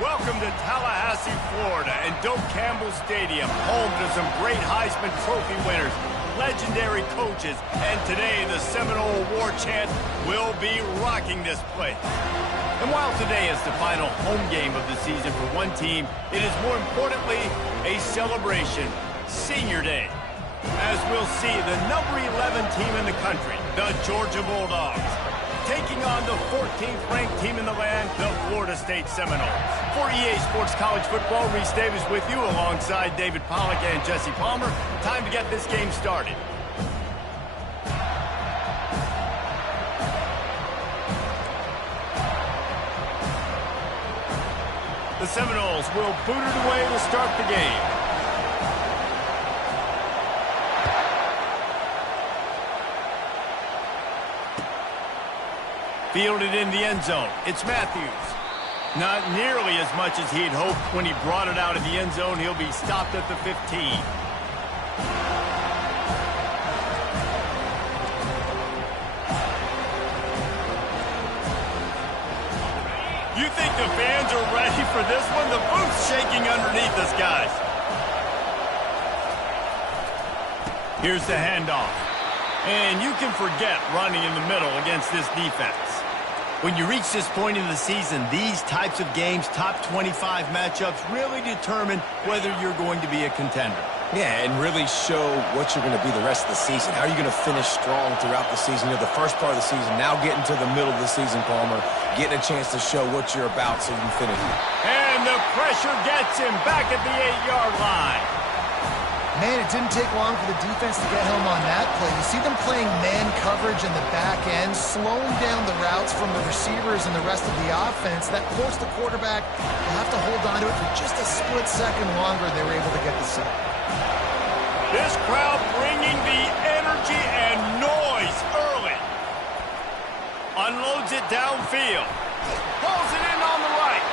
Welcome to Tallahassee, Florida, and Doak Campbell Stadium, home to some great Heisman Trophy winners, legendary coaches, and today the Seminole War Chant will be rocking this place. And while today is the final home game of the season for one team, it is more importantly a celebration, Senior Day. As we'll see, the number 11 team in the country, the Georgia Bulldogs, taking on the 14th ranked team in the land, the Florida State Seminoles. For EA Sports College Football, Reese Davis with you alongside David Pollack and Jesse Palmer. Time to get this game started. The Seminoles will boot it away to start the game. Fielded in the end zone. It's Matthews. Not nearly as much as he'd hoped when he brought it out of the end zone. He'll be stopped at the 15. You think the fans are ready for this one? The booth's shaking underneath us, guys. Here's the handoff. And you can forget running in the middle against this defense. When you reach this point in the season, these types of games, top 25 matchups, really determine whether you're going to be a contender. Yeah, and really show what you're going to be the rest of the season. How are you going to finish strong throughout the season? You're the first part of the season, now getting to the middle of the season, Palmer, getting a chance to show what you're about so you can finish it. And the pressure gets him back at the 8-yard line. Man, it didn't take long for the defense to get home on that play. You see them playing man coverage in the back end, slowing down the routes from the receivers and the rest of the offense. That forced the quarterback to have to hold on to it for just a split second longer. They were able to get the sack. This crowd bringing the energy and noise early. Unloads it downfield. Pulls it in on the right.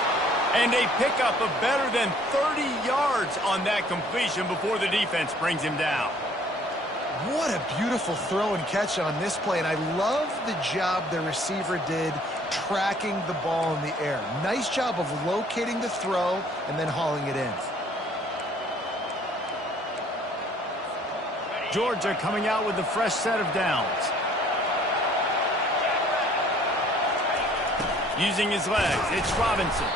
And a pickup of better than 30 yards on that completion before the defense brings him down. What a beautiful throw and catch on this play. And I love the job the receiver did tracking the ball in the air. Nice job of locating the throw and then hauling it in. Georgia coming out with a fresh set of downs. Using his legs, it's Robinson.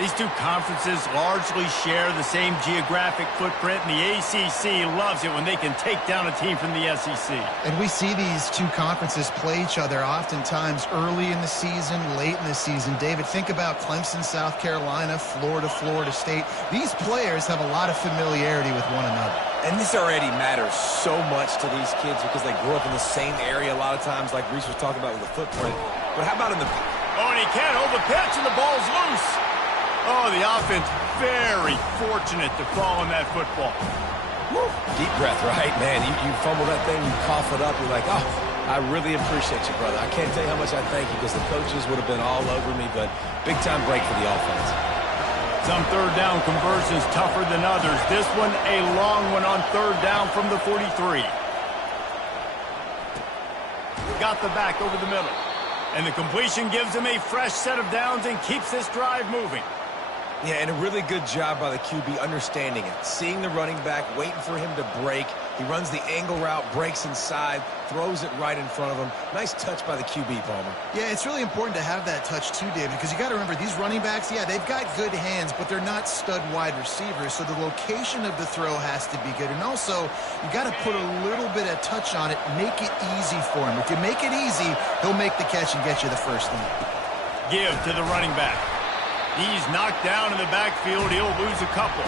These two conferences largely share the same geographic footprint, and the ACC loves it when they can take down a team from the SEC. And we see these two conferences play each other oftentimes early in the season, late in the season. David, think about Clemson, South Carolina, Florida, Florida State. These players have a lot of familiarity with one another. And this already matters so much to these kids because they grew up in the same area a lot of times, like Reese was talking about with the footprint. But how about in the... Oh, and he can't hold the pitch, and the ball's loose. Oh, the offense very fortunate to fall on that football. Woo. Deep breath, right? Man, you fumble that thing, you cough it up, you're like, oh, I really appreciate you, brother. I can't tell you how much I thank you because the coaches would have been all over me, but big-time break for the offense. Some third down conversions tougher than others. This one, a long one on third down from the 43. Got the back over the middle. And the completion gives him a fresh set of downs and keeps this drive moving. Yeah, and a really good job by the QB understanding it. Seeing the running back, waiting for him to break. He runs the angle route, breaks inside, throws it right in front of him. Nice touch by the QB, Palmer. Yeah, it's really important to have that touch too, David, because you got to remember these running backs, yeah, they've got good hands, but they're not stud wide receivers, so the location of the throw has to be good. And also, you got to put a little bit of touch on it, make it easy for him. If you make it easy, he'll make the catch and get you the first down. Give to the running back. He's knocked down in the backfield. He'll lose a couple.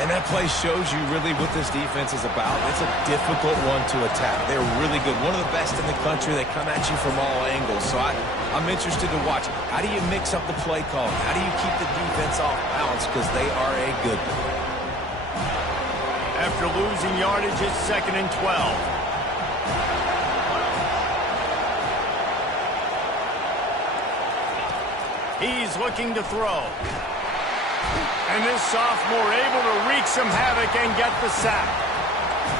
And that play shows you really what this defense is about. It's a difficult one to attack. They're really good. One of the best in the country. They come at you from all angles. So I'm interested to watch. How do you mix up the play calling? How do you keep the defense off balance? Because they are a good one. After losing yardage, it's 2nd and 12. He's looking to throw. And this sophomore able to wreak some havoc and get the sack.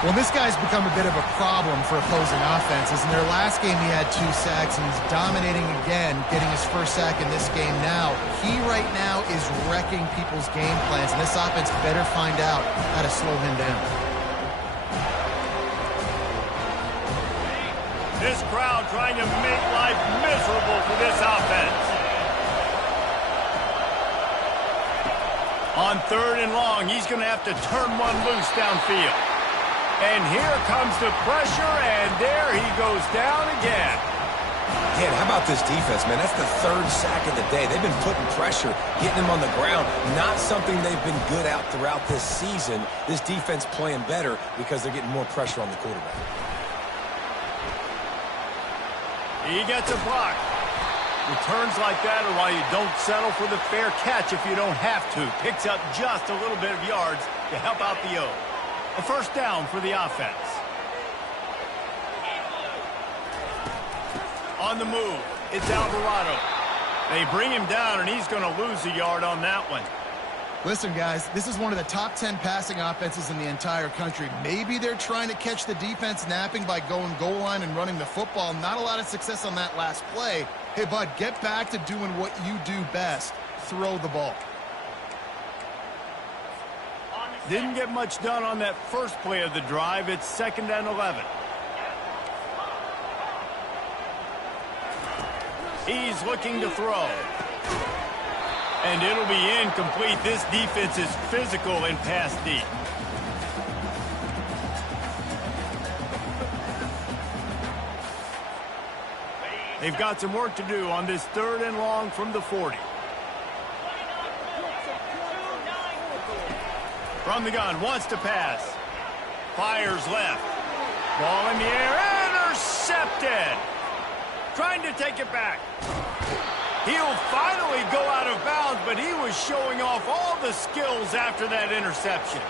Well, this guy's become a bit of a problem for opposing offenses. In their last game, he had 2 sacks, and he's dominating again, getting his first sack in this game now. He right now is wrecking people's game plans, and this offense better find out how to slow him down. This crowd trying to make life miserable for this offense. On 3rd and long, he's going to have to turn one loose downfield. And here comes the pressure, and there he goes down again. Man, how about this defense, man? That's the 3rd sack of the day. They've been putting pressure, getting him on the ground. Not something they've been good at throughout this season. This defense playing better because they're getting more pressure on the quarterback. He gets a block. Returns like that are why you don't settle for the fair catch if you don't have to. Picks up just a little bit of yards to help out the O. A first down for the offense. On the move, it's Alvarado. They bring him down, and he's going to lose a yard on that one. Listen, guys, this is one of the top 10 passing offenses in the entire country. Maybe they're trying to catch the defense napping by going goal line and running the football. Not a lot of success on that last play. Hey, bud, get back to doing what you do best. Throw the ball. Didn't get much done on that first play of the drive. It's 2nd and 11. He's looking to throw. And it'll be incomplete. This defense is physical in pass deep. They've got some work to do on this 3rd and long from the 40. From the gun, wants to pass. Fires left. Ball in the air, intercepted. Trying to take it back. He'll finally go out of bounds, but he was showing off all the skills after that interception.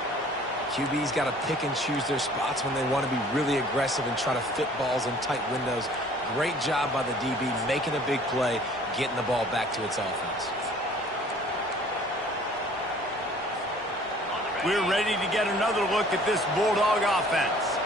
QB's got to pick and choose their spots when they want to be really aggressive and try to fit balls in tight windows. Great job by the DB making a big play, getting the ball back to its offense. We're ready to get another look at this Bulldog offense.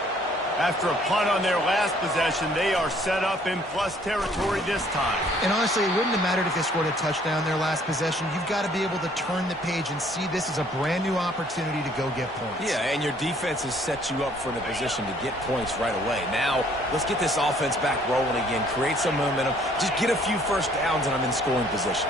After a punt on their last possession, they are set up in plus territory this time. And honestly, it wouldn't have mattered if they scored a touchdown their last possession. You've got to be able to turn the page and see this as a brand new opportunity to go get points. Yeah, and your defense has set you up for a position to get points right away. Now, let's get this offense back rolling again, create some momentum, just get a few first downs, and I'm in scoring position.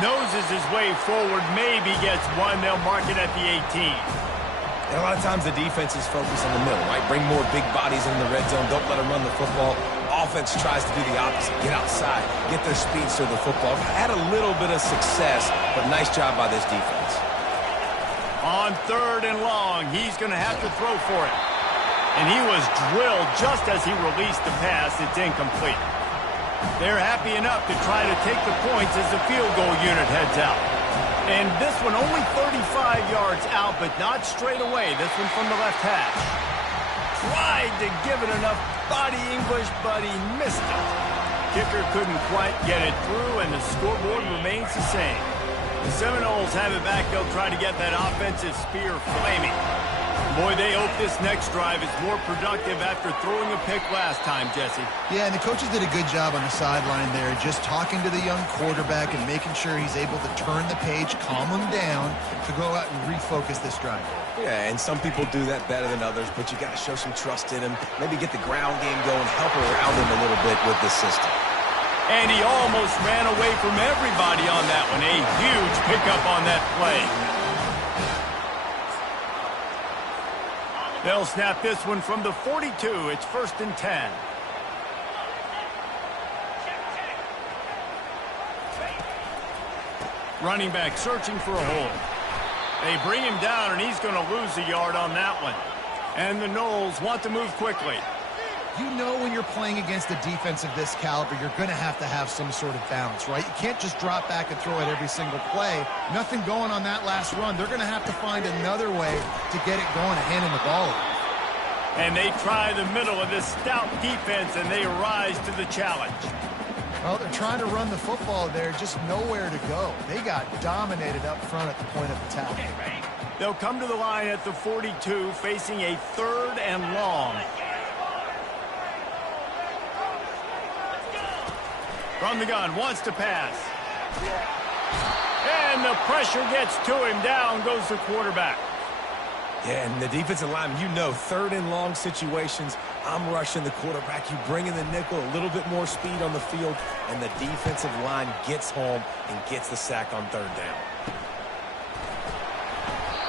Noses his way forward, maybe gets one. They'll mark it at the 18. And a lot of times the defense is focused on the middle, right? Bring more big bodies in the red zone. Don't let them run the football. Offense tries to do the opposite. Get outside. Get their speeds to the football. Had a little bit of success, but nice job by this defense. On 3rd and long, he's going to have to throw for it. And he was drilled just as he released the pass. It's incomplete. They're happy enough to try to take the points as the field goal unit heads out. And this one only 35 yards out, but not straight away. This one from the left hash. Tried to give it enough body English, but he missed it. Kicker couldn't quite get it through, and the scoreboard remains the same. The Seminoles have it back. They'll try to get that offensive spear flaming. Boy, they hope this next drive is more productive after throwing a pick last time, Jesse. Yeah, and the coaches did a good job on the sideline there, just talking to the young quarterback and making sure he's able to turn the page, calm him down, to go out and refocus this drive. Yeah, and some people do that better than others, but you got to show some trust in him, maybe get the ground game going, help around him a little bit with this system. And he almost ran away from everybody on that one. A huge pickup on that play. They'll snap this one from the 42. It's 1st and 10. Running back searching for a hole. They bring him down, and he's going to lose a yard on that one. And the Noles want to move quickly. You know when you're playing against a defense of this caliber, you're going to have some sort of balance, right? You can't just drop back and throw it every single play. Nothing going on that last run. They're going to have to find another way to get it going and handing the ball off. And they try the middle of this stout defense, and they rise to the challenge. Well, they're trying to run the football there, just nowhere to go. They got dominated up front at the point of attack. They'll come to the line at the 42, facing a 3rd and long. From the gun, wants to pass. And the pressure gets to him. Down goes the quarterback. Yeah, and the defensive lineman, you know, 3rd and long situations, I'm rushing the quarterback. You bring in the nickel, a little bit more speed on the field, and the defensive line gets home and gets the sack on 3rd down.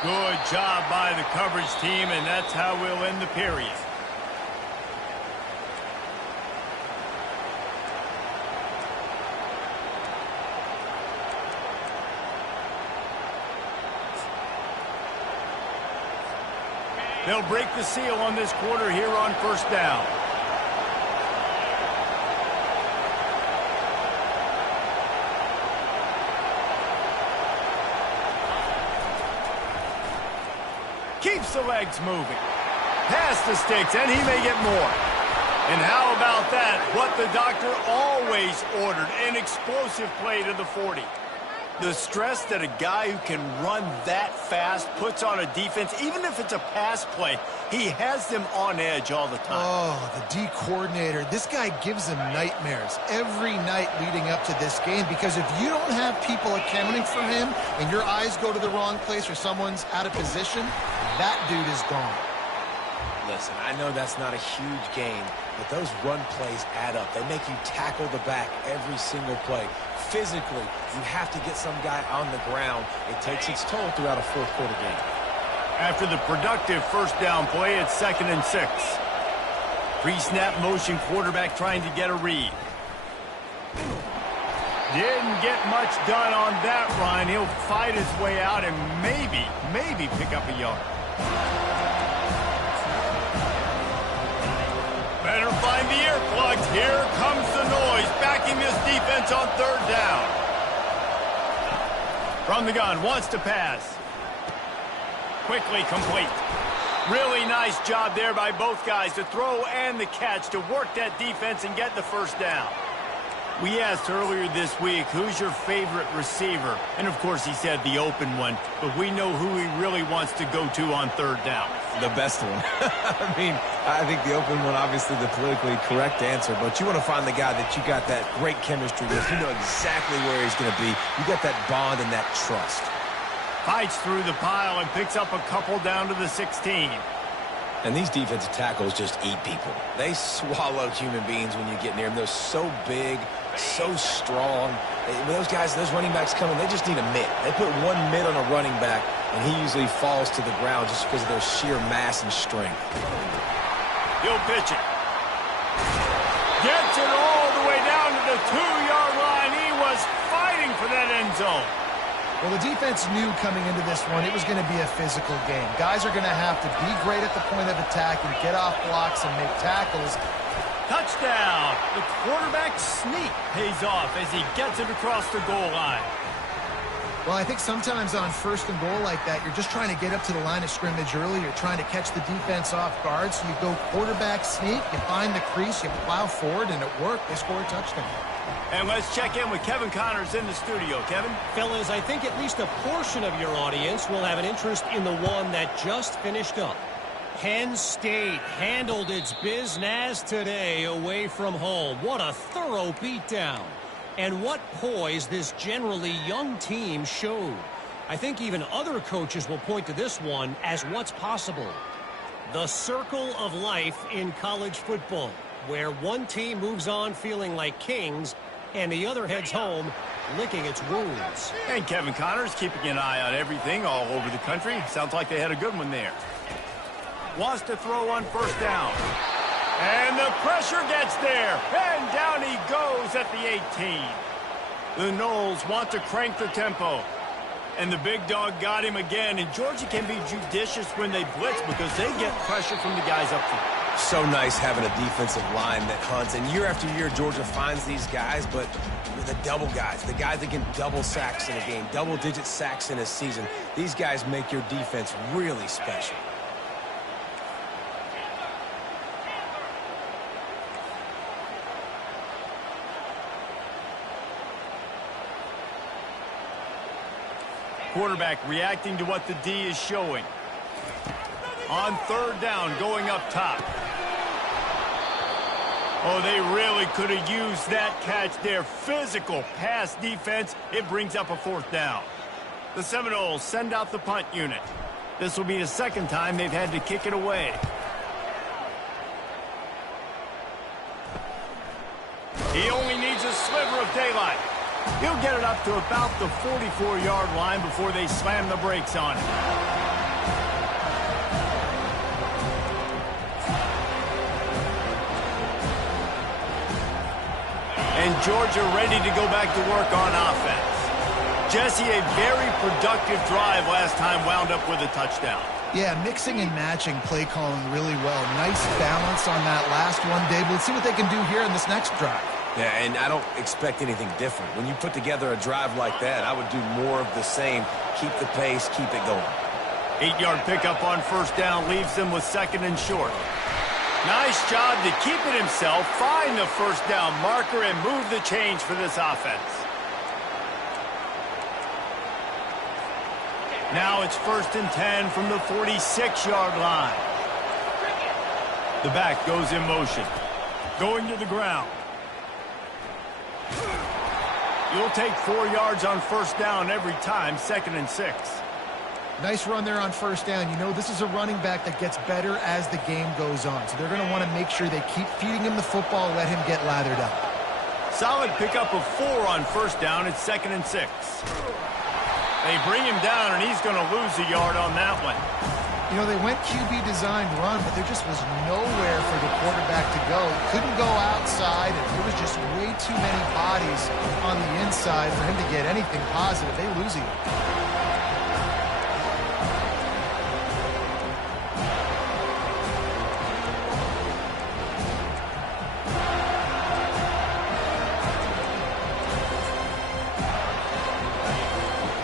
Good job by the coverage team, and that's how we'll end the period. They'll break the seal on this quarter here on 1st down. Keeps the legs moving. Past the sticks, and he may get more. And how about that? What the doctor always ordered, an explosive play to the 40. The stress that a guy who can run that fast puts on a defense, even if it's a pass play, he has them on edge all the time. Oh, the D coordinator. This guy gives them nightmares every night leading up to this game, because if you don't have people accounting for him and your eyes go to the wrong place or someone's out of position, that dude is gone. Listen, I know that's not a huge gain, but those run plays add up. They make you tackle the back every single play. Physically, you have to get some guy on the ground. It takes its toll throughout a 4th quarter game. After the productive 1st down play, it's 2nd and 6. Pre-snap motion quarterback trying to get a read. Didn't get much done on that run. He'll fight his way out and maybe pick up a yard. Better find the earplugs. Here comes the noise, backing this defense on 3rd down. From the gun, wants to pass. Quickly complete. Really nice job there by both guys, the throw and the catch, to work that defense and get the 1st down. We asked earlier this week, who's your favorite receiver? And, of course, he said the open one, but we know who he really wants to go to on 3rd down. The best one. I mean, I think the open one, obviously the politically correct answer, but you want to find the guy that you got that great chemistry with. You know exactly where he's going to be. You got that bond and that trust. Fights through the pile and picks up a couple down to the 16. And these defensive tackles just eat people. They swallow human beings when you get near them. They're so big, so strong. When those guys, those running backs come in, they just need a mitt. They put one mitt on a running back, and he usually falls to the ground just because of their sheer mass and strength. He'll pitch it. Gets it all the way down to the 2-yard line. He was fighting for that end zone. Well, the defense knew coming into this one it was going to be a physical game. Guys are going to have to be great at the point of attack and get off blocks and make tackles. Touchdown! The quarterback sneak pays off as he gets it across the goal line. Well, I think sometimes on 1st and goal like that, you're just trying to get up to the line of scrimmage early. You're trying to catch the defense off guard. So you go quarterback sneak, you find the crease, you plow forward, and it worked. They score a touchdown. And let's check in with Kevin Connors in the studio. Kevin? Fellas, I think at least a portion of your audience will have an interest in the one that just finished up. Penn State handled its business today away from home. What a thorough beatdown. And what poise this generally young team showed. I think even other coaches will point to this one as what's possible. The circle of life in college football, where one team moves on feeling like kings and the other heads home licking its wounds. And Kevin Connors keeping an eye on everything all over the country. Sounds like they had a good one there. Wants to throw on 1st down. And the pressure gets there. And down he goes at the 18. The Noles want to crank the tempo. And the big dog got him again. And Georgia can be judicious when they blitz because they get pressure from the guys up front. So nice having a defensive line that hunts. And year after year, Georgia finds these guys, but the double guys, the guys that can double sacks in a game, double-digit sacks in a season. These guys make your defense really special. quarterback reacting to what the D is showing. On third down, going up top. Oh, they really could have used that catch there. Physical pass defense. It brings up a fourth down. The Seminoles send out the punt unit. This will be the second time they've had to kick it away. He only needs a sliver of daylight. He'll get it up to about the 44-yard line before they slam the brakes on him. And Georgia ready to go back to work on offense. Jesse, a very productive drive last time, wound up with a touchdown. Yeah, mixing and matching play calling really well. Nice balance on that last one, Dave. Let's see what they can do here in this next drive. Yeah, and I don't expect anything different. When you put together a drive like that, I would do more of the same. Keep the pace, keep it going. 8-yard pickup on first down leaves them with second and short. Nice job to keep it himself, find the first down marker, and move the change for this offense. Now it's 1st and 10 from the 46-yard line. The back goes in motion. Going to the ground. You'll take 4 yards on first down every time, 2nd and 6. Nice run there on first down. You know, this is a running back that gets better as the game goes on. So they're going to want to make sure they keep feeding him the football, let him get lathered up. Solid pickup of 4 on first down. It's 2nd and 6. They bring him down, and he's going to lose a yard on that one. You know, they went QB designed run, but there just was nowhere for the quarterback to go. He couldn't go outside, and there was just way too many bodies on the inside for him to get anything positive. They lose him.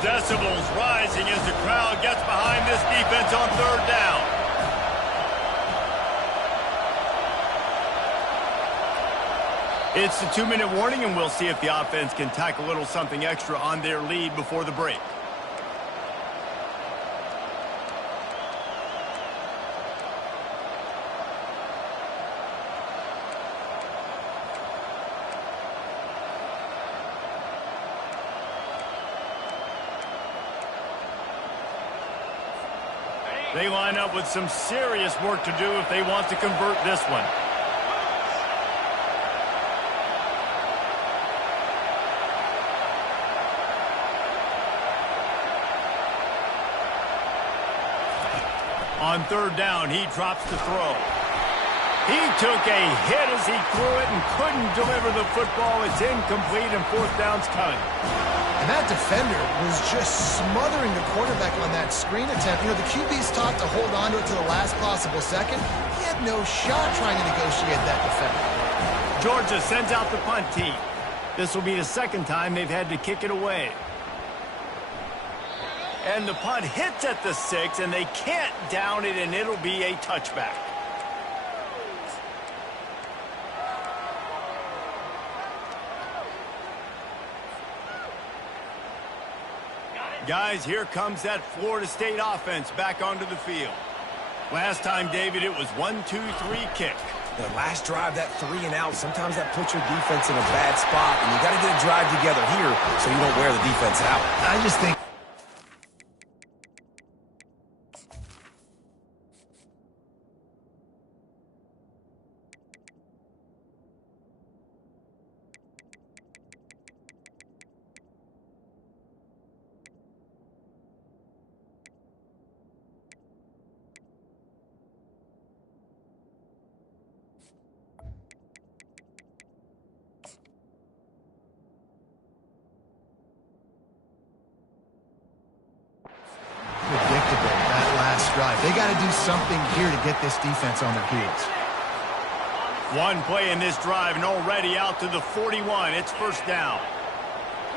Decibels rising as the crowd gets behind this defense on third down. It's the 2-minute warning, and we'll see if the offense can tack a little something extra on their lead before the break. They line up with some serious work to do if they want to convert this one. On third down, he drops the throw. He took a hit as he threw it and couldn't deliver the football. It's incomplete, and fourth down's coming. And that defender was just smothering the quarterback on that screen attempt. You know, the QB's taught to hold on to it to the last possible second. He had no shot trying to negotiate that defender. Georgia sends out the punt team. This will be the second time they've had to kick it away. And the punt hits at the 6, and they can't down it, and it'll be a touchback. Guys, here comes that Florida State offense back onto the field. Last time, David, it was 1-2-3 kick. The last drive, that 3 and out, sometimes that puts your defense in a bad spot, and you got to get a drive together here so you don't wear the defense out. I just think they got to do something here to get this defense on their heels. One play in this drive, and already out to the 41. It's first down.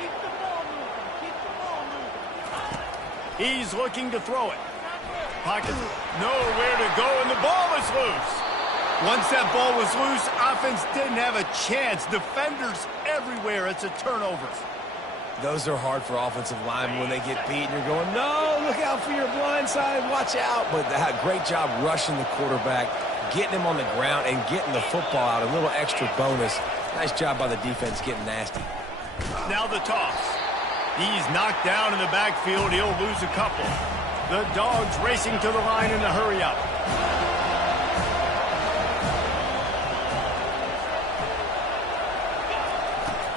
Keep the ball moving. Keep the ball moving. He's looking to throw it. Pocket, nowhere to go, and the ball is loose. Once that ball was loose, offense didn't have a chance. Defenders everywhere. It's a turnover. Those are hard for offensive linemen when they get beat and you're going, no, look out for your blind side, watch out. But that great job rushing the quarterback, getting him on the ground and getting the football out, a little extra bonus. Nice job by the defense getting nasty. Now the toss. He's knocked down in the backfield. He'll lose a couple. The Dogs racing to the line in a hurry-up.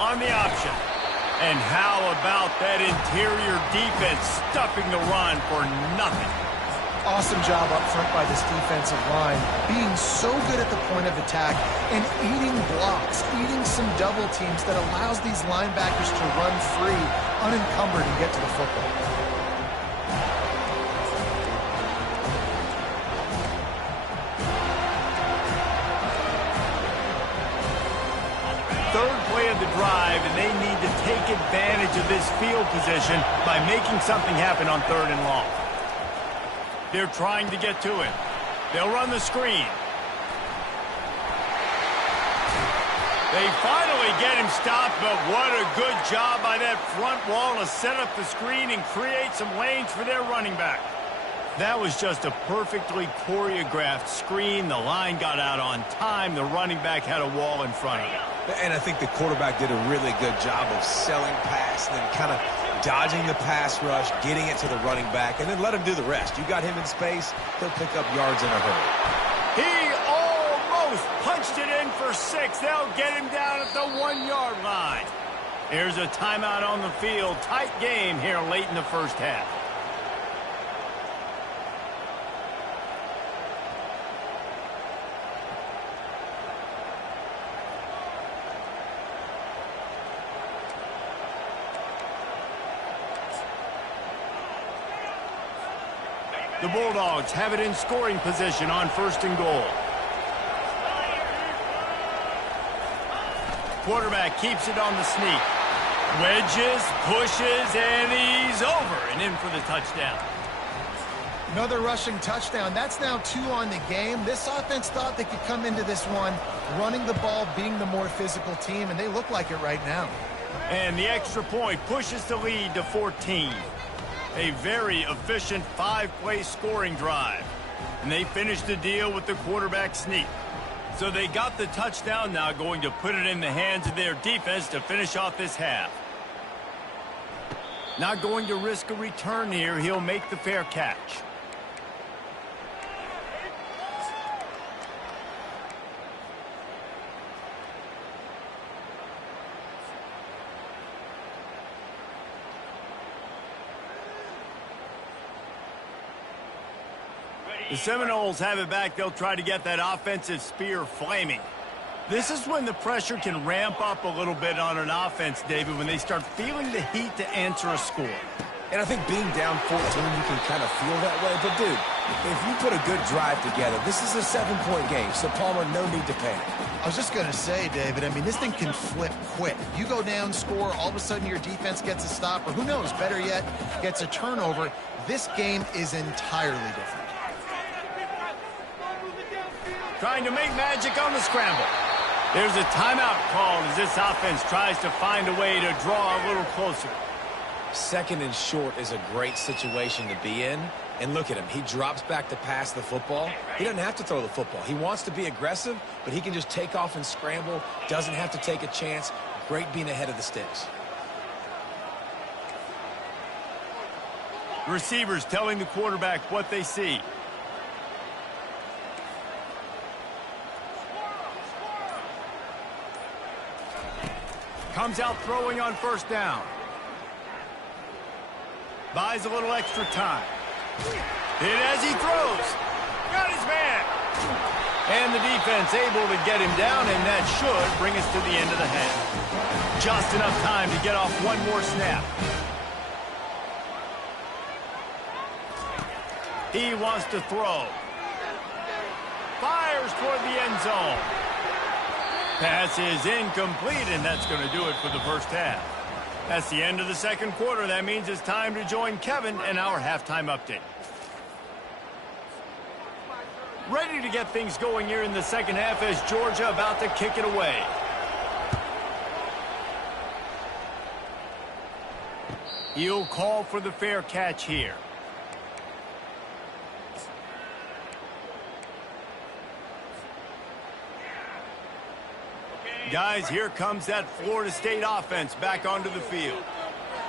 On the option. And how about that interior defense stuffing the run for nothing? Awesome job up front by this defensive line, being so good at the point of attack and eating blocks, eating some double teams that allows these linebackers to run free, unencumbered, and get to the football. Third play of the drive, and they need to take advantage of this field position by making something happen on 3rd and long. They're trying to get to him. They'll run the screen. They finally get him stopped, but what a good job by that front wall to set up the screen and create some lanes for their running back. That was just a perfectly choreographed screen. The line got out on time. The running back had a wall in front of him. And I think the quarterback did a really good job of selling pass and then kind of dodging the pass rush, getting it to the running back, and then let him do the rest. You got him in space, he'll pick up yards in a hurry. He almost punched it in for 6. They'll get him down at the 1-yard line. Here's a timeout on the field. Tight game here late in the first half. The Bulldogs have it in scoring position on 1st and goal. Quarterback keeps it on the sneak. Wedges, pushes, and he's over and in for the touchdown. Another rushing touchdown. That's now 2 on the game. This offense thought they could come into this one running the ball, being the more physical team, and they look like it right now. And the extra point pushes the lead to 14. A very efficient 5-play scoring drive. And they finished the deal with the quarterback sneak. So they got the touchdown, now going to put it in the hands of their defense to finish off this half. Not going to risk a return here. He'll make the fair catch. The Seminoles have it back. They'll try to get that offensive spear flaming. This is when the pressure can ramp up a little bit on an offense, David, when they start feeling the heat to answer a score. And I think being down 14, you can kind of feel that way. But, dude, if you put a good drive together, this is a 7-point game, so Palmer, no need to panic. I was just going to say, David, I mean, this thing can flip quick. You go down, score, all of a sudden your defense gets a stop, or who knows, better yet, gets a turnover. This game is entirely different. Trying to make magic on the scramble. There's a timeout called as this offense tries to find a way to draw a little closer. 2nd and short is a great situation to be in. And look at him. He drops back to pass the football. He doesn't have to throw the football. He wants to be aggressive, but he can just take off and scramble. Doesn't have to take a chance. Great being ahead of the sticks. Receivers telling the quarterback what they see. Comes out throwing on 1st down. Buys a little extra time. Hit as he throws. Got his man. And the defense able to get him down, and that should bring us to the end of the half. Just enough time to get off one more snap. He wants to throw. Fires toward the end zone. Pass is incomplete, and that's going to do it for the first half. That's the end of the 2nd quarter. That means it's time to join Kevin in our halftime update. Ready to get things going here in the 2nd half as Georgia about to kick it away. He'll call for the fair catch here. Guys, here comes that Florida State offense back onto the field.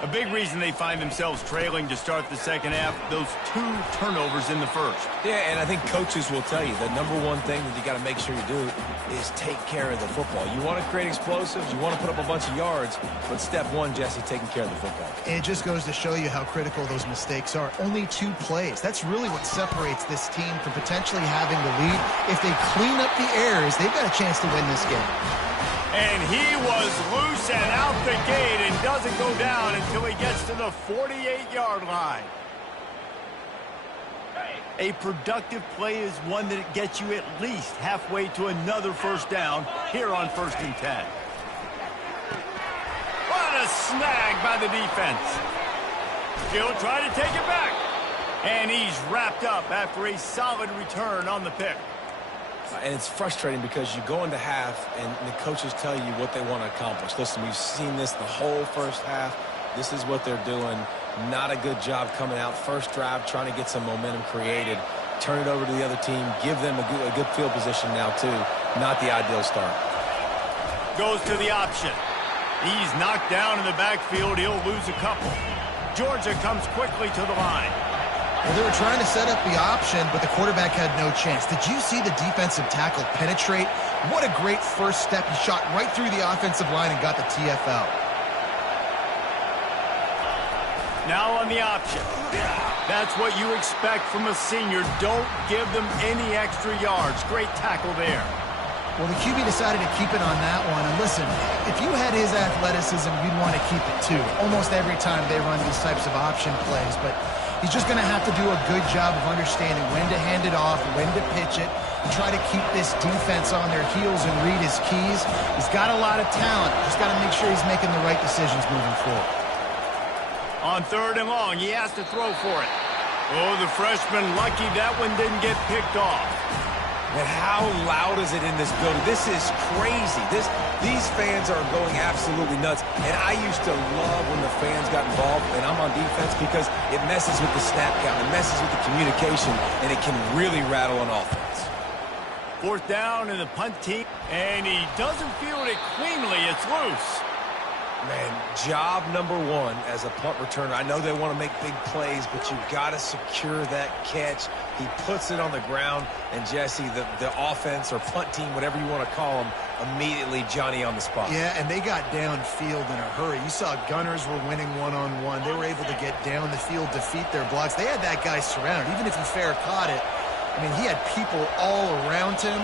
A big reason they find themselves trailing to start the second half, those 2 turnovers in the first. Yeah, and I think coaches will tell you the number one thing that you got to make sure you do is take care of the football. You want to create explosives, you want to put up a bunch of yards, but step one, Jesse, taking care of the football. It just goes to show you how critical those mistakes are. Only 2 plays. That's really what separates this team from potentially having the lead. If they clean up the errors, they've got a chance to win this game. And he was loose and out the gate and doesn't go down until he gets to the 48-yard line. A productive play is one that gets you at least halfway to another first down here on 1st and 10. What a snag by the defense. He'll try to take it back. And he's wrapped up after a solid return on the pick. And it's frustrating because you go into half and the coaches tell you what they want to accomplish. Listen, we've seen this the whole first half. This is what they're doing. Not a good job coming out. First drive, trying to get some momentum created. Turn it over to the other team. Give them a good field position now, too. Not the ideal start. Goes to the option. He's knocked down in the backfield. He'll lose a couple. Georgia comes quickly to the line. Well, they were trying to set up the option, but the quarterback had no chance. Did you see the defensive tackle penetrate? What a great first step. He shot right through the offensive line and got the TFL. Now on the option. That's what you expect from a senior. Don't give them any extra yards. Great tackle there. Well, the QB decided to keep it on that one. And listen, if you had his athleticism, you'd want to keep it too. Almost every time they run these types of option plays, but he's just going to have to do a good job of understanding when to hand it off, when to pitch it, and try to keep this defense on their heels and read his keys. He's got a lot of talent. Just got to make sure he's making the right decisions moving forward. On 3rd and long, he has to throw for it. Oh, the freshman lucky that one didn't get picked off. And how loud is it in this building? This is crazy. These fans are going absolutely nuts. And I used to love when the fans got involved, and I'm on defense, because it messes with the snap count. It messes with the communication, and it can really rattle an offense. 4th down and the punt team. And he doesn't field it cleanly. It's loose. Man, job number 1 as a punt returner. I know they want to make big plays, but you've got to secure that catch. He puts it on the ground, and Jesse, the offense or punt team, whatever you want to call them, immediately Johnny on the spot. Yeah, and they got downfield in a hurry. You saw gunners were winning one-on-one. They were able to get down the field, defeat their blocks. They had that guy surrounded. Even if he fair caught it, I mean, he had people all around him.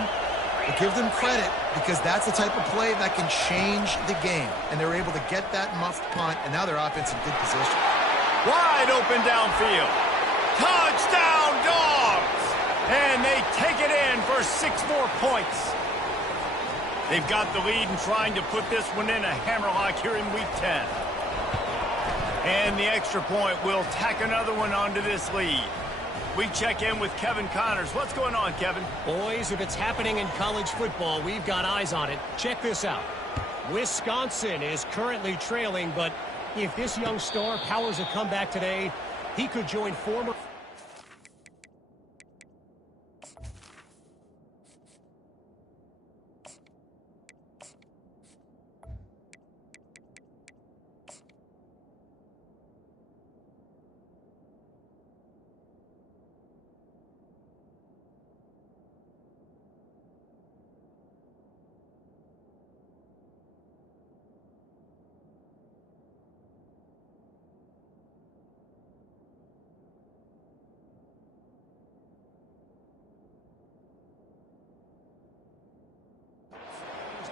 But give them credit, because that's the type of play that can change the game. And they were able to get that muffed punt, and now their offense in good position. Wide open downfield. Touchdown, Dogs! And they take it in for 6 more points. They've got the lead and trying to put this one in a hammerlock here in Week 10. And the extra point will tack another one onto this lead. We check in with Kevin Connors. What's going on, Kevin? Boys, if it's happening in college football, we've got eyes on it. Check this out. Wisconsin is currently trailing, but if this young star powers a comeback today, he could join former...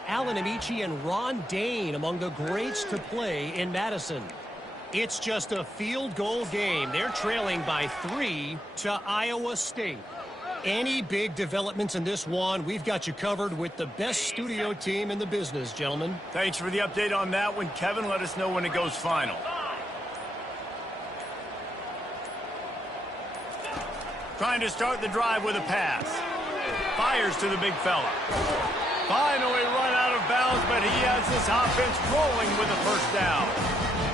Alan Amici and Ron Dane among the greats to play in Madison. It's just a field goal game. They're trailing by 3 to Iowa State. Any big developments in this one, we've got you covered with the best studio team in the business, gentlemen. Thanks for the update on that one, Kevin. Let us know when it goes final. Trying to start the drive with a pass. Fires to the big fella. Finally run out of bounds, but he has this offense rolling with a first down.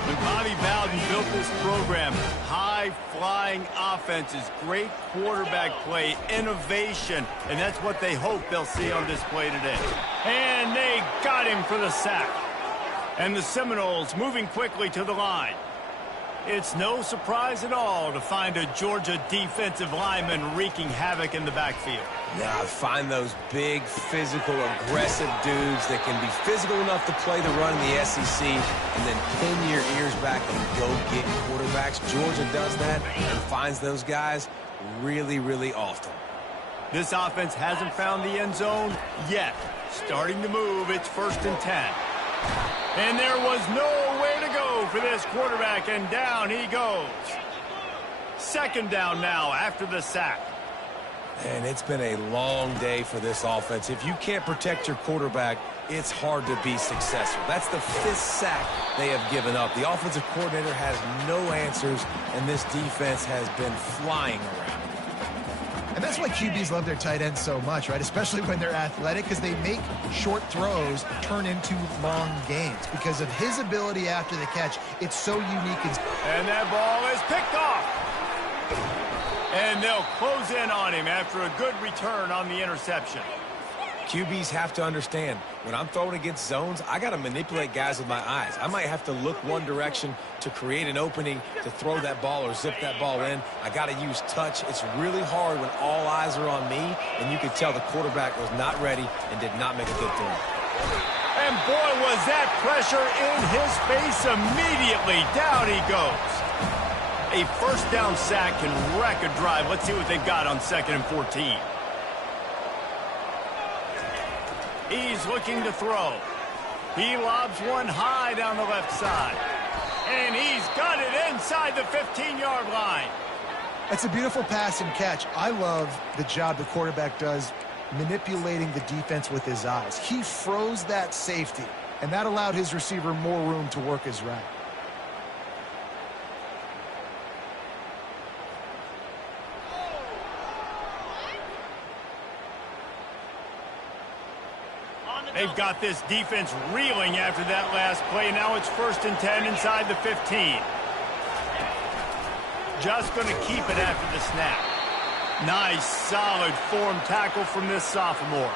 When Bobby Bowden built this program, high-flying offenses, great quarterback play, innovation, and that's what they hope they'll see on display today. And they got him for the sack. And the Seminoles moving quickly to the line. It's no surprise at all to find a Georgia defensive lineman wreaking havoc in the backfield. Yeah, find those big, physical, aggressive dudes that can be physical enough to play the run in the SEC and then pin your ears back and go get quarterbacks. Georgia does that and finds those guys really, really often. This offense hasn't found the end zone yet. Starting to move, it's 1st and 10. And there was nowhere to go for this quarterback, and down he goes. 2nd down now after the sack. And it's been a long day for this offense. If you can't protect your quarterback, it's hard to be successful. That's the 5th sack they have given up. The offensive coordinator has no answers, and this defense has been flying around. And that's why QBs love their tight ends so much, right? Especially when they're athletic, because they make short throws turn into long gains. Because of his ability after the catch, it's so unique. And that ball is picked off. And they'll close in on him after a good return on the interception. QBs have to understand, when I'm throwing against zones, I got to manipulate guys with my eyes. I might have to look one direction to create an opening to throw that ball or zip that ball in. I got to use touch. It's really hard when all eyes are on me, and you could tell the quarterback was not ready and did not make a good throw. And boy, was that pressure in his face immediately. Down he goes. A 1st down sack can wreck a drive. Let's see what they've got on 2nd and 14. He's looking to throw. He lobs one high down the left side. And he's got it inside the 15-yard line. That's a beautiful pass and catch. I love the job the quarterback does manipulating the defense with his eyes. He froze that safety, and that allowed his receiver more room to work his route. They've got this defense reeling after that last play. Now it's 1st and 10 inside the 15. Just going to keep it after the snap. Nice, solid form tackle from this sophomore.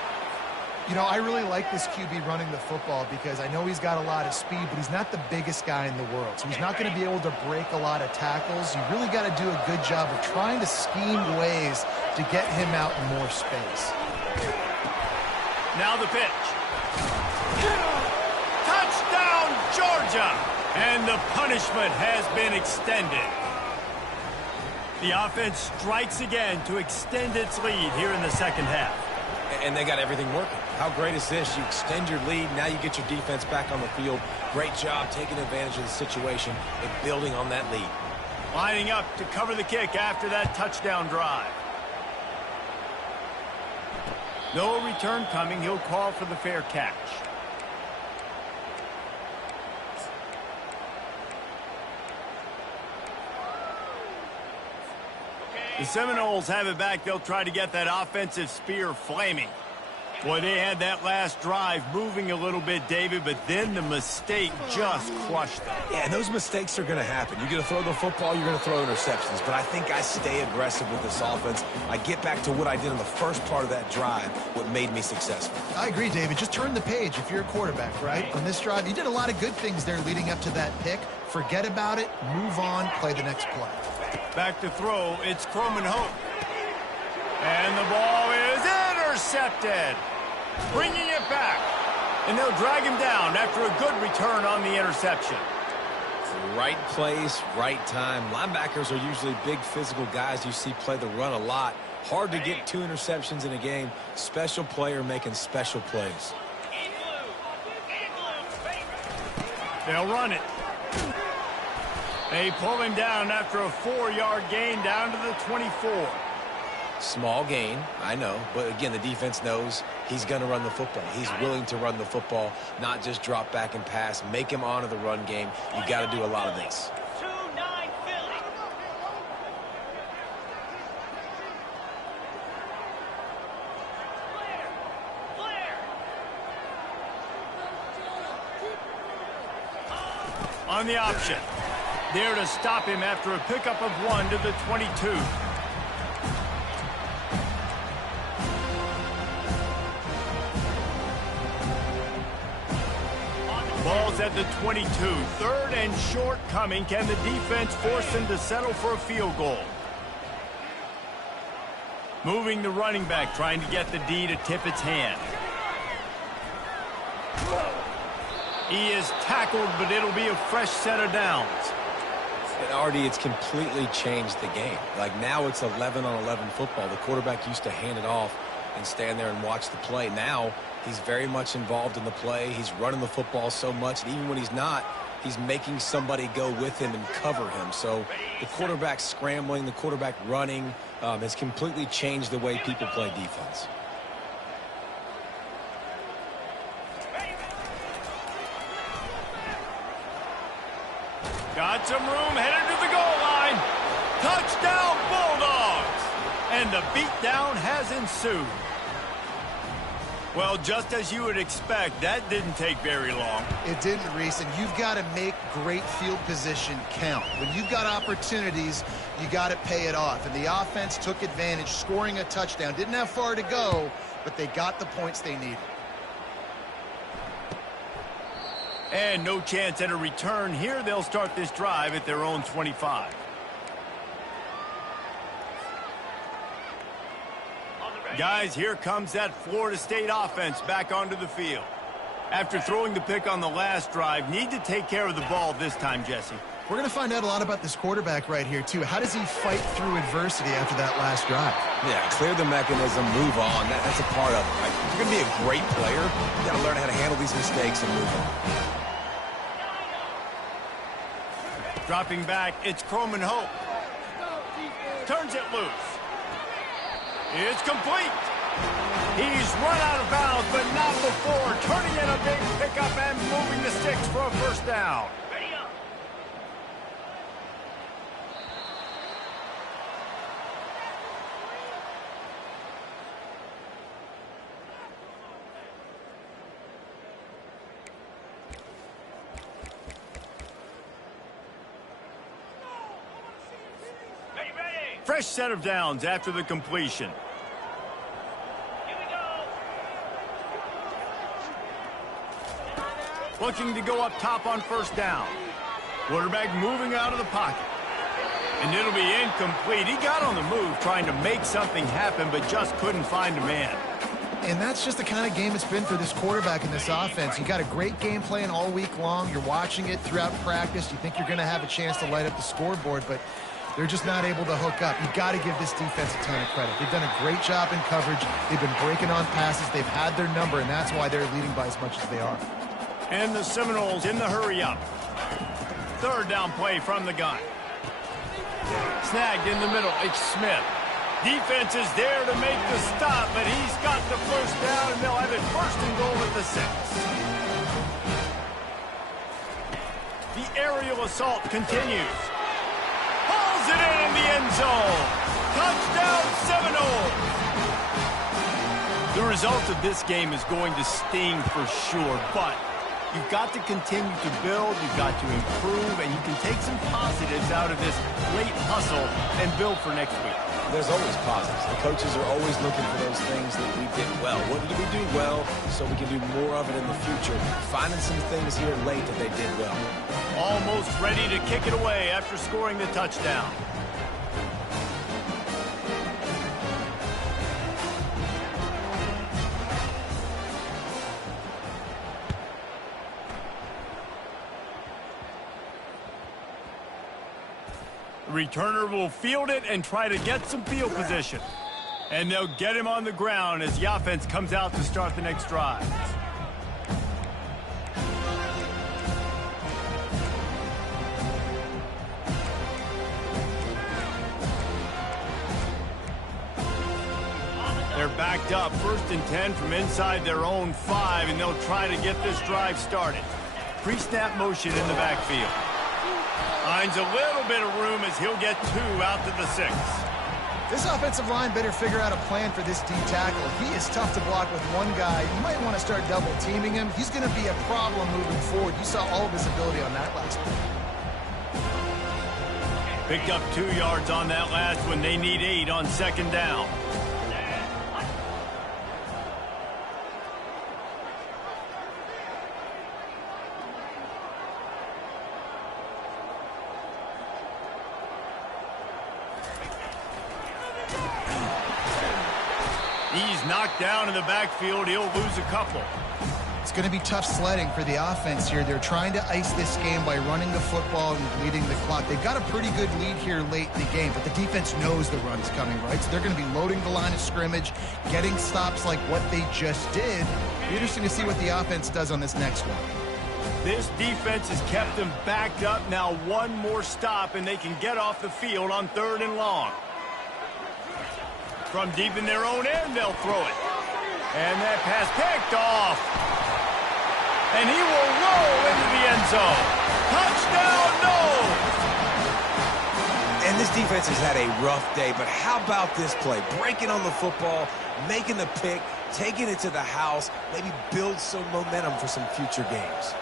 You know, I really like this QB running the football because I know he's got a lot of speed, but he's not the biggest guy in the world. So he's not going to be able to break a lot of tackles. You really got to do a good job of trying to scheme ways to get him out in more space. Now the pitch. Touchdown, Georgia! And the punishment has been extended. The offense strikes again to extend its lead here in the 2nd half. And they got everything working. How great is this? You extend your lead, now you get your defense back on the field. Great job taking advantage of the situation and building on that lead. Lining up to cover the kick after that touchdown drive. No return coming. He'll call for the fair catch. The Seminoles have it back. They'll try to get that offensive spear flaming. Boy, they had that last drive moving a little bit, David, but then the mistake just crushed them. Yeah, and those mistakes are going to happen. You're going to throw the football, you're going to throw interceptions. But I think I stay aggressive with this offense. I get back to what I did in the first part of that drive, what made me successful. I agree, David. Just turn the page if you're a quarterback, right? On this drive, you did a lot of good things there leading up to that pick. Forget about it, move on, play the next play. Back to throw, it's Croman Hope. And the ball is intercepted. Bringing it back. And they'll drag him down after a good return on the interception. Right place, right time. Linebackers are usually big physical guys you see play the run a lot. Hard to get 2 interceptions in a game. Special player making special plays. They'll run it. They pull him down after a 4-yard gain down to the 24. Small gain, I know, but again, the defense knows he's going to run the football. He's willing to run the football, not just drop back and pass, make him honor the run game. You got to do a lot of this. 2-9 Philly. Clear. on the option. There to stop him after a pickup of 1 to the 22. Ball's at the 22. 3rd and short coming. Can the defense force him to settle for a field goal? Moving the running back, trying to get the D to tip its hand. He is tackled, but it'll be a fresh set of downs. And Artie, it's completely changed the game. Like now it's 11-on-11 football. The quarterback used to hand it off and stand there and watch the play. Now he's very much involved in the play. He's running the football so much, and even when he's not, he's making somebody go with him and cover him. So the quarterback scrambling, the quarterback running has completely changed the way people play defense. Got some room, headed to the goal line. Touchdown, Bulldogs! And the beatdown has ensued. Well, just as you would expect, that didn't take very long. It didn't, Reese, and you've got to make great field position count. When you've got opportunities, you got to pay it off. And the offense took advantage, scoring a touchdown. Didn't have far to go, but they got the points they needed. And no chance at a return here. They'll start this drive at their own 25. Guys, here comes that Florida State offense back onto the field. After throwing the pick on the last drive, need to take care of the ball this time, Jesse. We're going to find out a lot about this quarterback right here, too. How does he fight through adversity after that last drive? Yeah, clear the mechanism, move on. That's a part of it. Right? If you're going to be a great player, you got to learn how to handle these mistakes and move on. Dropping back, it's Croman Hope. Turns it loose. It's complete. He's run out of bounds, but not before turning in a big pickup and moving the sticks for a first down. Fresh set of downs after the completion. Looking to go up top on first down. Quarterback moving out of the pocket. And it'll be incomplete. He got on the move trying to make something happen, but just couldn't find a man. And that's just the kind of game it's been for this quarterback in this offense. You got a great game plan all week long. You're watching it throughout practice. You think you're going to have a chance to light up the scoreboard, but they're just not able to hook up. You've got to give this defense a ton of credit. They've done a great job in coverage. They've been breaking on passes. They've had their number, and that's why they're leading by as much as they are. And the Seminoles in the hurry-up. 3rd down play from the gun. Snagged in the middle. It's Smith. Defense is there to make the stop, but he's got the first down, and they'll have it 1st and goal at the 6. The aerial assault continues. Hauls it in the end zone. Touchdown, Seminoles. The result of this game is going to sting for sure, but you've got to continue to build, you've got to improve, and you can take some positives out of this late hustle and build for next week. There's always positives. The coaches are always looking for those things that we did well. What did we do well so we can do more of it in the future? Finding some things here late that they did well. Almost ready to kick it away after scoring the touchdown. Returner will field it and try to get some field position. And they'll get him on the ground as the offense comes out to start the next drive. They're backed up, 1st and 10 from inside their own 5, and they'll try to get this drive started. Pre-snap motion in the backfield. Finds a little bit of room as he'll get 2 out to the 6. This offensive line better figure out a plan for this D tackle. He is tough to block with one guy. You might want to start double teaming him. He's going to be a problem moving forward. You saw all of his ability on that last one. Picked up 2 yards on that last one. They need 8 on second down. He's knocked down in the backfield. He'll lose a couple. It's going to be tough sledding for the offense here. They're trying to ice this game by running the football and bleeding the clock. They've got a pretty good lead here late in the game, but the defense knows the run's coming, right? So they're going to be loading the line of scrimmage, getting stops like what they just did. Be interesting to see what the offense does on this next one. This defense has kept them backed up. Now one more stop, and they can get off the field on 3rd and long. From deep in their own end, they'll throw it. And that pass picked off. And he will roll into the end zone. Touchdown, no! And this defense has had a rough day, but how about this play? Breaking on the football, making the pick, taking it to the house, maybe build some momentum for some future games.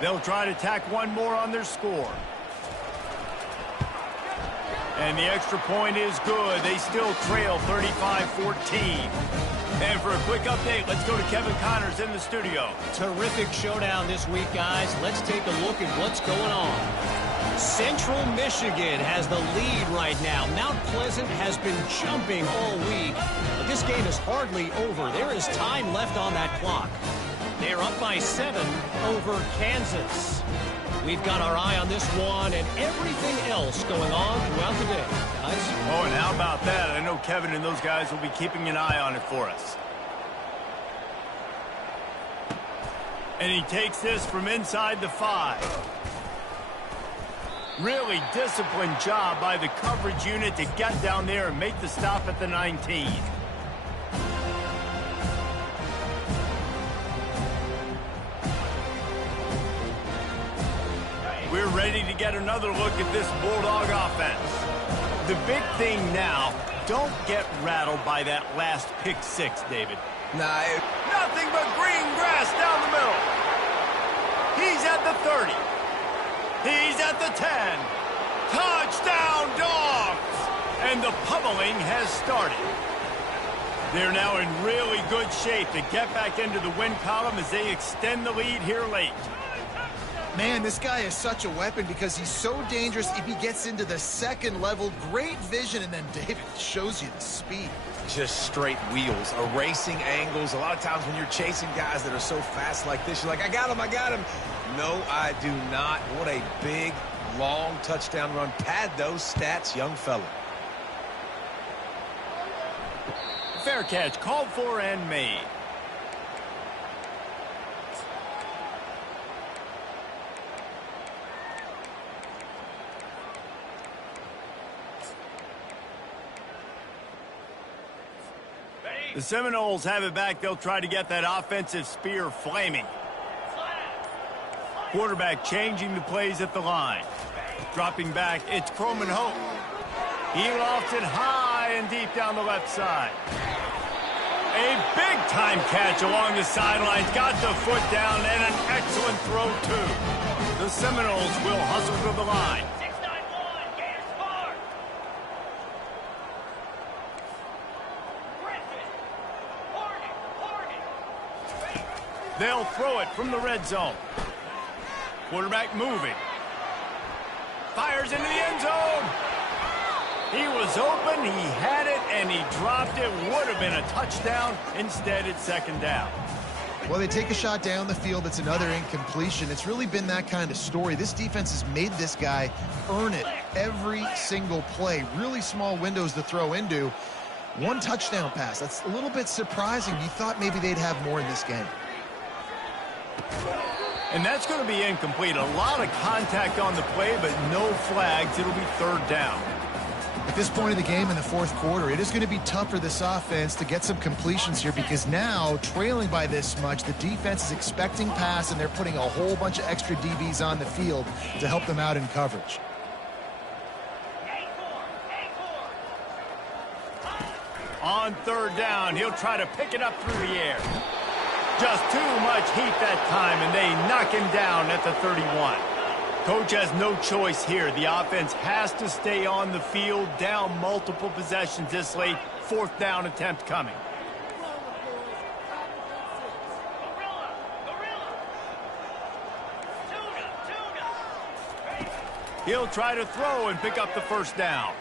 They'll try to tack one more on their score. And the extra point is good. They still trail 35-14. And for a quick update, let's go to Kevin Connors in the studio. Terrific showdown this week, guys. Let's take a look at what's going on. Central Michigan has the lead right now. Mount Pleasant has been jumping all week, but this game is hardly over. There is time left on that clock. They're up by 7 over Kansas. We've got our eye on this one and everything else going on throughout the day, guys. Oh, and how about that? I know Kevin and those guys will be keeping an eye on it for us. And he takes this from inside the 5. Really disciplined job by the coverage unit to get down there and make the stop at the 19. We're ready to get another look at this Bulldog offense. The big thing now, don't get rattled by that last pick 6, David. Nothing but green grass down the middle. He's at the 30. He's at the 10. Touchdown, Dogs! And the pummeling has started. They're now in really good shape to get back into the win column as they extend the lead here late. Man, this guy is such a weapon because he's so dangerous if he gets into the second level. Great vision, and then David shows you the speed. Just straight wheels, erasing angles. A lot of times when you're chasing guys that are so fast like this, you're like, I got him, I got him. No, I do not. What a big, long touchdown run. Pad those stats, young fella. Fair catch, called for and made. The Seminoles have it back. They'll try to get that offensive spear flaming. Quarterback changing the plays at the line. Dropping back, it's Croman Hope. He lofts it high and deep down the left side. A big-time catch along the sidelines. Got the foot down and an excellent throw, too. The Seminoles will hustle to the line. They'll throw it from the red zone. Quarterback moving. Fires into the end zone. He was open, he had it, and he dropped it. Would have been a touchdown. Instead, it's second down. Well, they take a shot down the field. It's another incompletion. It's really been that kind of story. This defense has made this guy earn it every single play. Really small windows to throw into. One touchdown pass. That's a little bit surprising. You thought maybe they'd have more in this game. And that's going to be incomplete. A lot of contact on the play, but no flags. It'll be third down. At this point of the game in the fourth quarter, it is going to be tough for this offense to get some completions here because now, trailing by this much, the defense is expecting pass, and they're putting a whole bunch of extra DBs on the field to help them out in coverage. On third down, he'll try to pick it up through the air. Just too much heat that time, and they knock him down at the 31. Coach has no choice here. The offense has to stay on the field, down multiple possessions this late. Fourth down attempt coming. He'll try to throw and pick up the first down.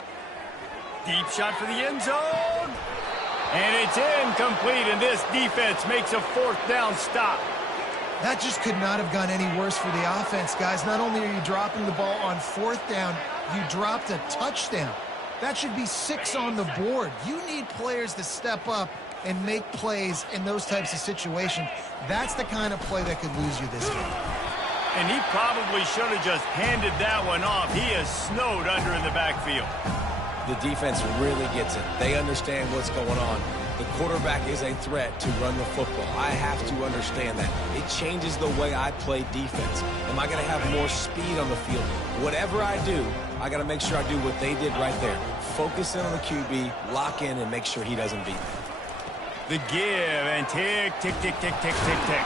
Deep shot for the end zone. And it's incomplete, and this defense makes a fourth down stop. That just could not have gone any worse for the offense, guys. Not only are you dropping the ball on fourth down, you dropped a touchdown. That should be 6 on the board. You need players to step up and make plays in those types of situations. That's the kind of play that could lose you this game. And he probably should have just handed that one off. He is snowed under in the backfield. The defense really gets it. They understand what's going on. The quarterback is a threat to run the football. I have to understand that. It changes the way I play defense. Am I going to have more speed on the field? Whatever I do, I got to make sure I do what they did right there. Focus in on the QB, lock in, and make sure he doesn't beat me. The give, and tick, tick, tick, tick, tick, tick, tick.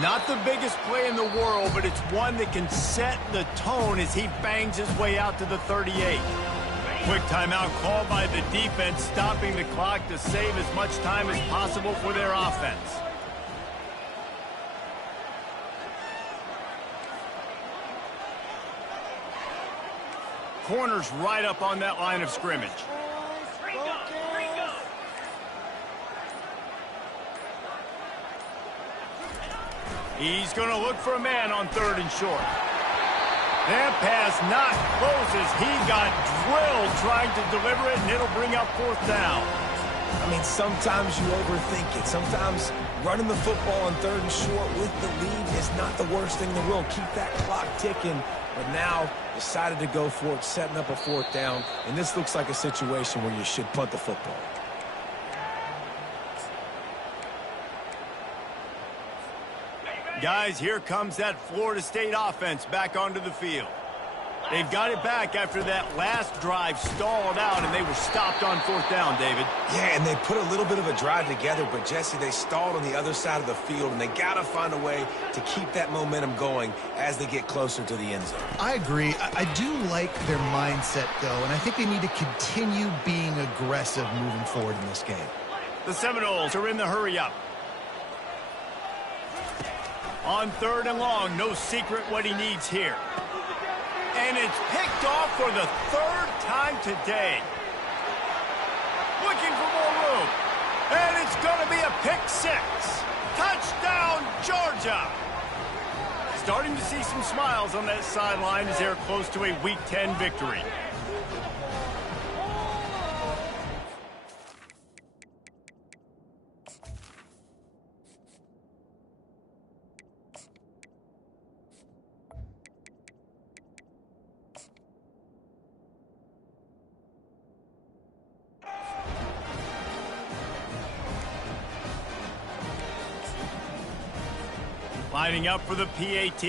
Not the biggest play in the world, but it's one that can set the tone as he bangs his way out to the 38. Quick timeout called by the defense, stopping the clock to save as much time as possible for their offense. Corner's right up on that line of scrimmage. He's going to look for a man on third and short. That pass not close as he got drilled trying to deliver it, and it'll bring up fourth down. I mean, sometimes you overthink it. Sometimes running the football on third and short with the lead is not the worst thing in the world. Keep that clock ticking. But now decided to go for it, setting up a fourth down. And this looks like a situation where you should punt the football. Guys, here comes that Florida State offense back onto the field. They've got it back after that last drive stalled out, and they were stopped on fourth down, David. Yeah, and they put a little bit of a drive together, but, Jesse, they stalled on the other side of the field, and they got to find a way to keep that momentum going as they get closer to the end zone. I agree. I do like their mindset, though, and I think they need to continue being aggressive moving forward in this game. The Seminoles are in the hurry-up. On third and long, no secret what he needs here. And it's picked off for the third time today. Looking for more room. And it's going to be a pick six. Touchdown, Georgia. Starting to see some smiles on that sideline as they're close to a Week 10 victory. Lining up for the PAT.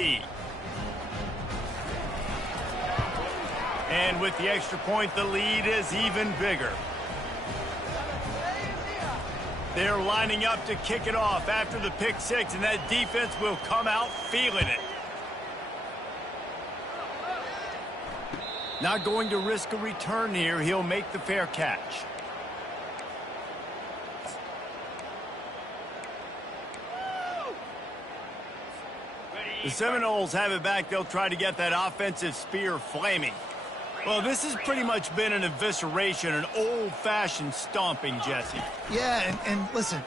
And with the extra point, the lead is even bigger. They're lining up to kick it off after the pick six, and that defense will come out feeling it. Not going to risk a return here. He'll make the fair catch. The Seminoles have it back. They'll try to get that offensive spear flaming. Well, this has pretty much been an evisceration, an old-fashioned stomping, Jesse. Yeah, and listen,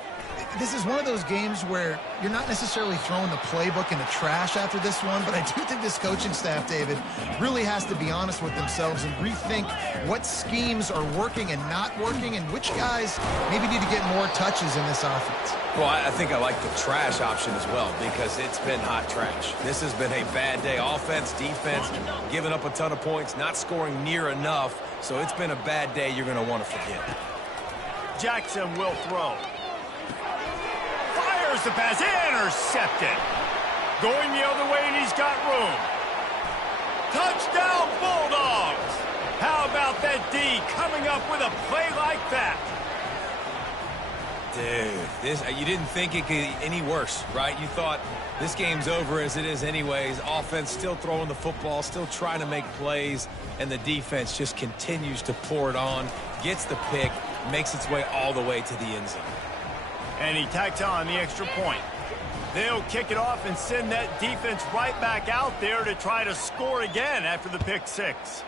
this is one of those games where you're not necessarily throwing the playbook in the trash after this one, but I do think this coaching staff, David, really has to be honest with themselves and rethink what schemes are working and not working and which guys maybe need to get more touches in this offense. Well, I think I like the trash option as well because it's been hot trash. This has been a bad day. Offense, defense, giving up a ton of points, not scoring near enough. So it's been a bad day you're going to want to forget. Jackson will throw. Fires the pass. Intercepted. Going the other way, and he's got room. Touchdown, Bulldogs. How about that D coming up with a play like that? Dude, you didn't think it could get any worse, right? You thought this game's over as it is anyways. Offense still throwing the football, still trying to make plays, and the defense just continues to pour it on, gets the pick, makes its way all the way to the end zone. And he tacks on the extra point. They'll kick it off and send that defense right back out there to try to score again after the pick six.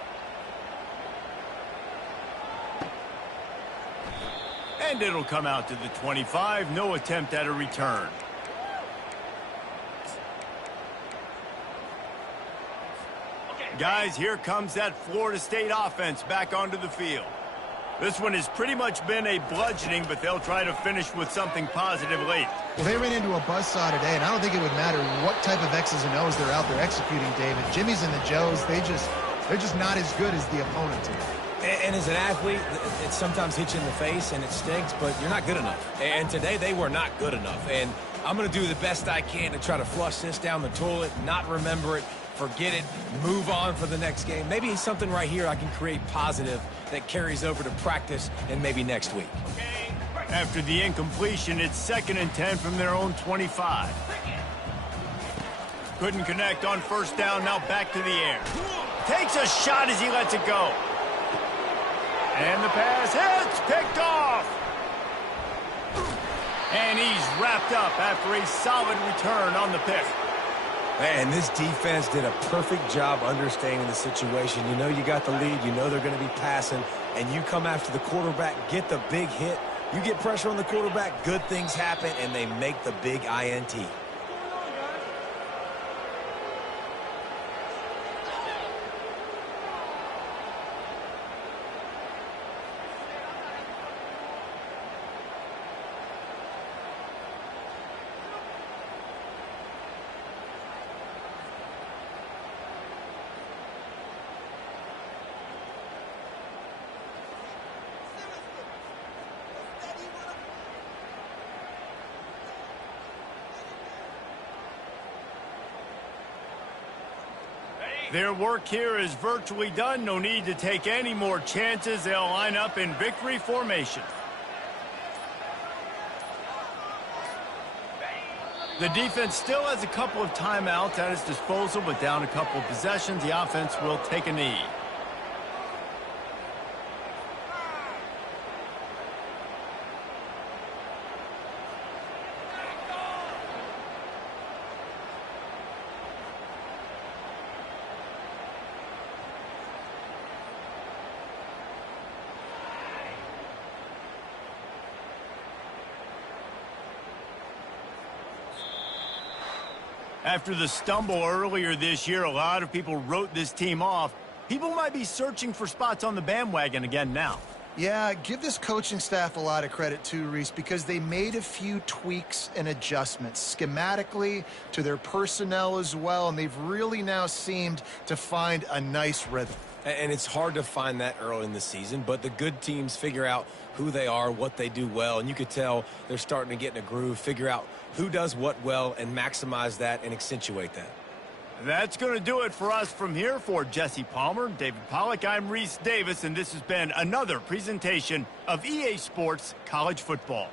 And it'll come out to the 25. No attempt at a return. Guys, here comes that Florida State offense back onto the field. This one has pretty much been a bludgeoning, but they'll try to finish with something positive late. Well, they ran into a buzzsaw today, and I don't think it would matter what type of X's and O's they're out there executing, David. Jimmy's and the Joes, they're just not as good as the opponent today. And as an athlete, it sometimes hits you in the face and it stinks, but you're not good enough. And today they were not good enough. And I'm going to do the best I can to try to flush this down the toilet, not remember it, forget it, move on for the next game. Maybe something right here I can create positive that carries over to practice and maybe next week. After the incompletion, it's 2nd and 10 from their own 25. Couldn't connect on first down, now back to the air. Takes a shot as he lets it go. And the pass hits, picked off. And he's wrapped up after a solid return on the pick. Man, this defense did a perfect job understanding the situation. You know you got the lead, you know they're going to be passing, and you come after the quarterback, get the big hit. You get pressure on the quarterback, good things happen, and they make the big INT. Their work here is virtually done. No need to take any more chances. They'll line up in victory formation. The defense still has a couple of timeouts at its disposal, but down a couple of possessions, the offense will take a knee. After the stumble earlier this year, a lot of people wrote this team off. People might be searching for spots on the bandwagon again now. Yeah, give this coaching staff a lot of credit too, Reese, because they made a few tweaks and adjustments schematically to their personnel as well, and they've really now seemed to find a nice rhythm. And it's hard to find that early in the season, but the good teams figure out who they are, what they do well, and you could tell they're starting to get in a groove, figure out who does what well, and maximize that and accentuate that. That's going to do it for us from here. For Jesse Palmer, David Pollack, I'm Reese Davis, and this has been another presentation of EA Sports College Football.